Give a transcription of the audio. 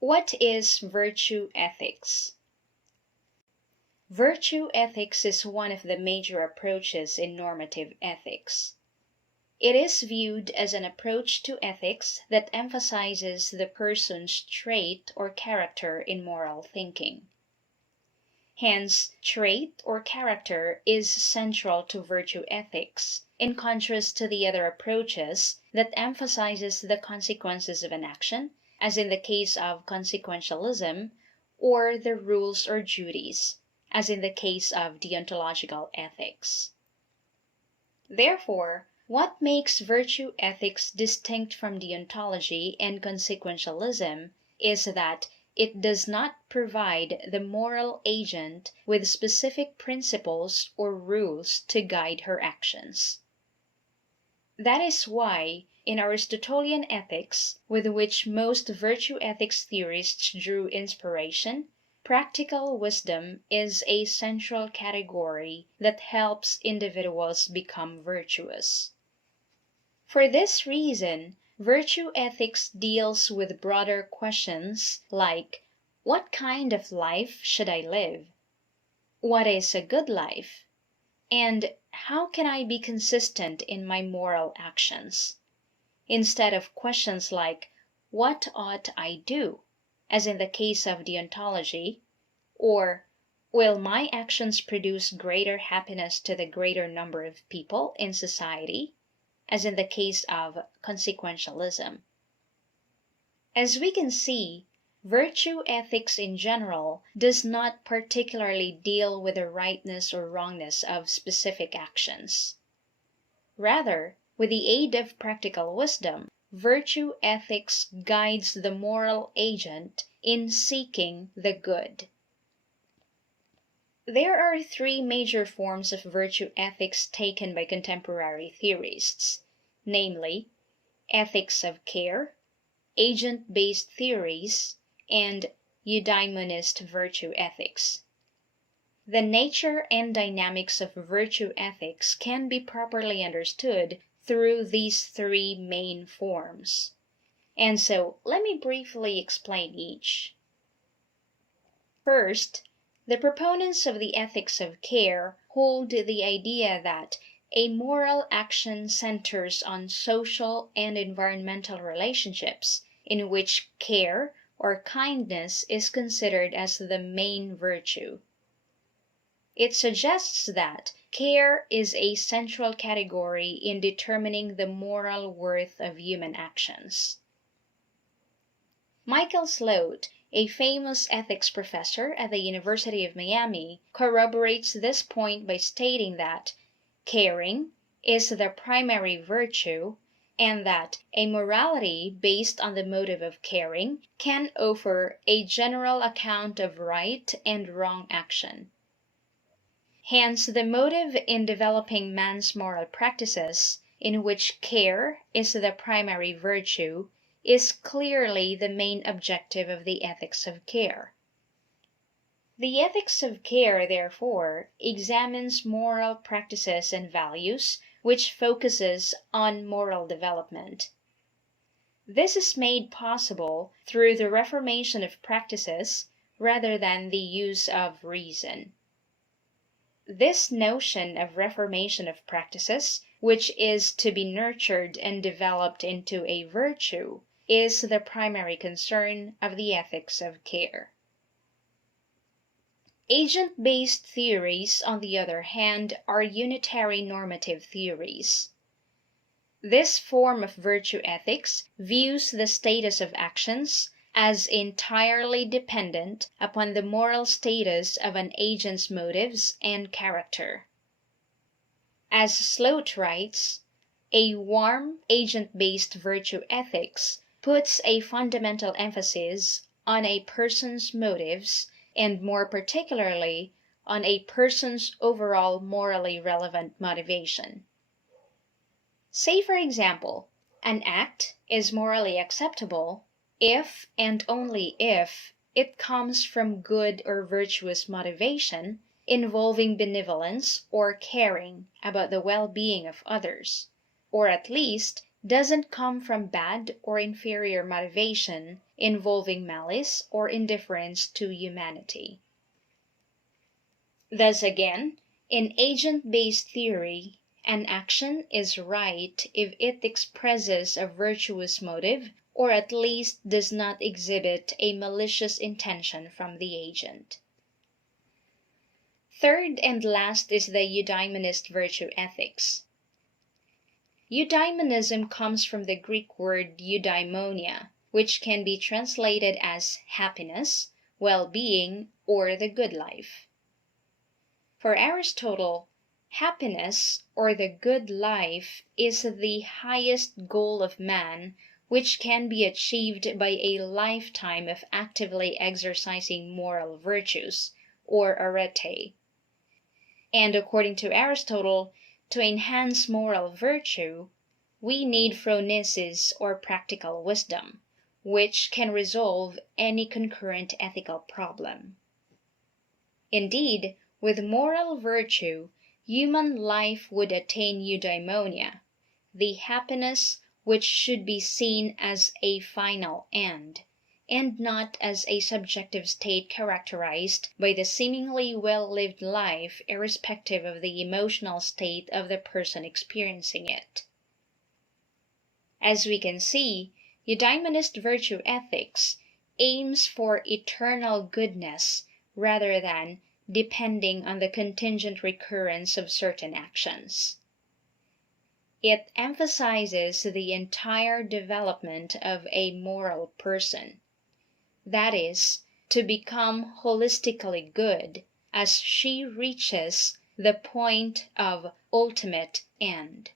What is virtue ethics? Virtue ethics is one of the major approaches in normative ethics. It is viewed as an approach to ethics that emphasizes the person's trait or character in moral thinking. Hence, trait or character is central to virtue ethics, in contrast to the other approaches that emphasizes the consequences of an action, as in the case of consequentialism, or the rules or duties, as in the case of deontological ethics. Therefore, what makes virtue ethics distinct from deontology and consequentialism is that it does not provide the moral agent with specific principles or rules to guide her actions. That is why, in Aristotelian ethics, with which most virtue ethics theorists drew inspiration, practical wisdom is a central category that helps individuals become virtuous. For this reason, virtue ethics deals with broader questions like, what kind of life should I live? What is a good life? And how can I be consistent in my moral actions? Instead of questions like, what ought I do? As in the case of deontology, or will my actions produce greater happiness to the greater number of people in society? As in the case of consequentialism. As we can see, virtue ethics in general does not particularly deal with the rightness or wrongness of specific actions. Rather, with the aid of practical wisdom, virtue ethics guides the moral agent in seeking the good. There are three major forms of virtue ethics taken by contemporary theorists, namely, ethics of care, agent-based theories, and Eudaimonist virtue ethics. The nature and dynamics of virtue ethics can be properly understood through these three main forms. And so, let me briefly explain each. First, the proponents of the ethics of care hold the idea that a moral action centers on social and environmental relationships, in which care or kindness is considered as the main virtue. It suggests that care is a central category in determining the moral worth of human actions. Michael Sloat, a famous ethics professor at the University of Miami, corroborates this point by stating that caring is the primary virtue, and that a morality based on the motive of caring can offer a general account of right and wrong action. Hence, the motive in developing man's moral practices, in which care is the primary virtue, is clearly the main objective of the ethics of care. The ethics of care, therefore, examines moral practices and values, which focuses on moral development. This is made possible through the reformation of practices rather than the use of reason. This notion of reformation of practices, which is to be nurtured and developed into a virtue, is the primary concern of the ethics of care. Agent-based theories, on the other hand, are unitary normative theories. This form of virtue ethics views the status of actions as entirely dependent upon the moral status of an agent's motives and character. As Sloat writes, a warm, agent-based virtue ethics puts a fundamental emphasis on a person's motives, and more particularly on a person's overall morally relevant motivation. Say, for example, an act is morally acceptable if and only if it comes from good or virtuous motivation involving benevolence or caring about the well-being of others, or at least doesn't come from bad or inferior motivation involving malice or indifference to humanity. Thus again, in agent-based theory, an action is right if it expresses a virtuous motive or at least does not exhibit a malicious intention from the agent. Third and last is the Eudaimonist virtue ethics. Eudaimonism comes from the Greek word eudaimonia, which can be translated as happiness, well-being, or the good life. For Aristotle, happiness or the good life is the highest goal of man, which can be achieved by a lifetime of actively exercising moral virtues, or arete. And according to Aristotle, to enhance moral virtue, we need phronesis or practical wisdom, which can resolve any concurrent ethical problem. Indeed, with moral virtue, human life would attain eudaimonia, the happiness which should be seen as a final end, and not as a subjective state characterized by the seemingly well-lived life irrespective of the emotional state of the person experiencing it. As we can see, Eudaimonist virtue ethics aims for eternal goodness rather than depending on the contingent recurrence of certain actions. It emphasizes the entire development of a moral person, that is, to become holistically good as she reaches the point of ultimate end.